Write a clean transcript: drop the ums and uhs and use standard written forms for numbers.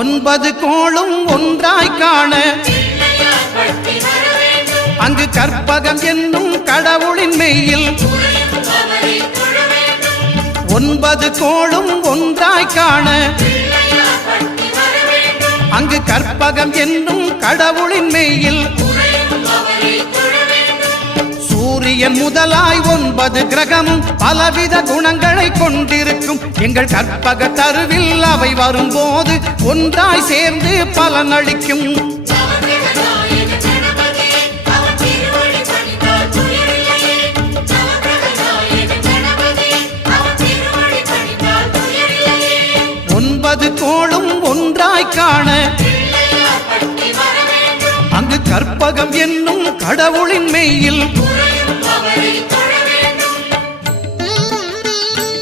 9 கோளும் ஒன்றாய் காண அங்கு கற்பகம் என்னும் கடவுளின் மெய்யில் 9 கோளும் ஒன்றாய் காண அங்கு கற்பகம் என்னும் கடவுளின் மெய்யில் சூரியன் முதலாய் 9 கிரகமும் பலவித குணங்களை கொண்டிருக்கும் எங்கள் கற்பக தருவில் அவை வரும்போது ஒன்றாய் சேர்ந்து பலனளிக்கும். கோளும் ஒன்றாய் காண அங்கு கற்பகம் என்னும் கடவுளின் மெய்யில்